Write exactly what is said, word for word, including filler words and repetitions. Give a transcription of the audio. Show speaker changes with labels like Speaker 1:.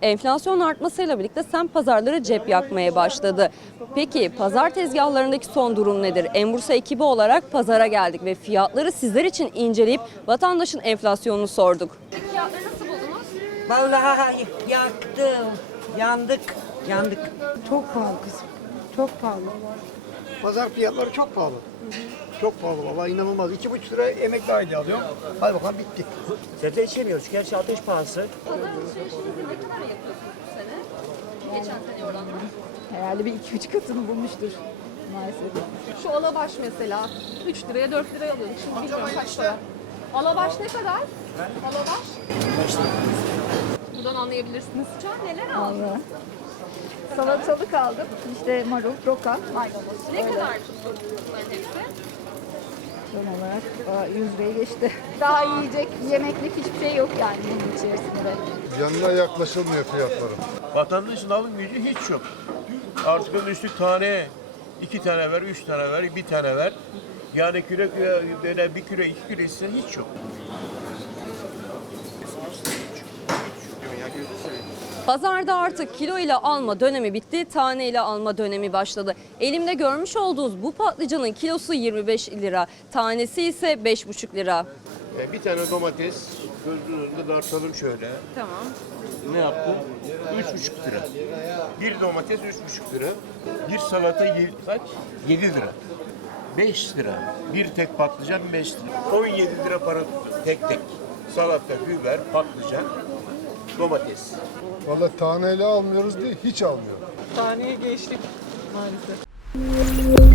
Speaker 1: Enflasyon artmasıyla birlikte semt pazarları cep yakmaya başladı. Peki pazar tezgahlarındaki son durum nedir? Enbursa ekibi olarak pazara geldik ve fiyatları sizler için inceleyip vatandaşın enflasyonunu sorduk. Fiyatları nasıl buldunuz?
Speaker 2: Vallahi yaktım, yandık, yandık.
Speaker 3: Çok pahalı kızım. Çok pahalı.
Speaker 4: Pazar fiyatları çok pahalı. Çok pahalı vallahi inanılmaz. İki buçuk lira emekli aylığı alıyorum. Hadi bakalım bitti.
Speaker 5: Sebze içemiyoruz. Gerçi ateş pahası.
Speaker 1: Pazar alışverişinizi ne kadar yapıyorsunuz bu sene? Geçen sene oranla.
Speaker 3: Herhalde bir iki üç katını bulmuştur maalesef.
Speaker 6: Şu alabaş mesela üç liraya dört liraya alıyorduk. Şimdi bilmiyorum kaç para. Alabaş ne kadar? Alabaş. Buradan anlayabilirsiniz. Şu an neler aldın?
Speaker 3: Allah. Salatalık aldım. İşte marul, roka, maydanoz.
Speaker 6: Ne kadar tuttu bunların hepsi?
Speaker 3: Son olarak aa, yüz lirayı geçti. Daha yiyecek, yemeklik hiçbir şey yok yani bunun içerisinde.
Speaker 7: Yanına yaklaşılmıyor fiyatların.
Speaker 8: Vatandaşın alım gücü hiç yok. Artık onun üstü tane, iki tane ver, üç tane ver, bir tane ver. Yani kilo, böyle bir kilo, iki kilo ise hiç yok.
Speaker 1: Pazarda artık kilo ile alma dönemi bitti, tane ile alma dönemi başladı. Elimde görmüş olduğunuz bu patlıcanın kilosu yirmi beş lira, tanesi ise beş buçuk lira.
Speaker 8: E, bir tane domates, gözünün önünde dartalım şöyle.
Speaker 1: Tamam.
Speaker 8: Ne yaptı? Üç buçuk lira. Bir domates üç buçuk lira. Bir salata yedi, kaç? Yedi lira. Beş lira. Bir tek patlıcan beş lira. On yedi lira para tuttu. Tek tek. Salata, biber, patlıcan, domates.
Speaker 7: Vallahi taneyle almıyoruz değil, hiç almıyor.
Speaker 2: Taneye geçtik maalesef.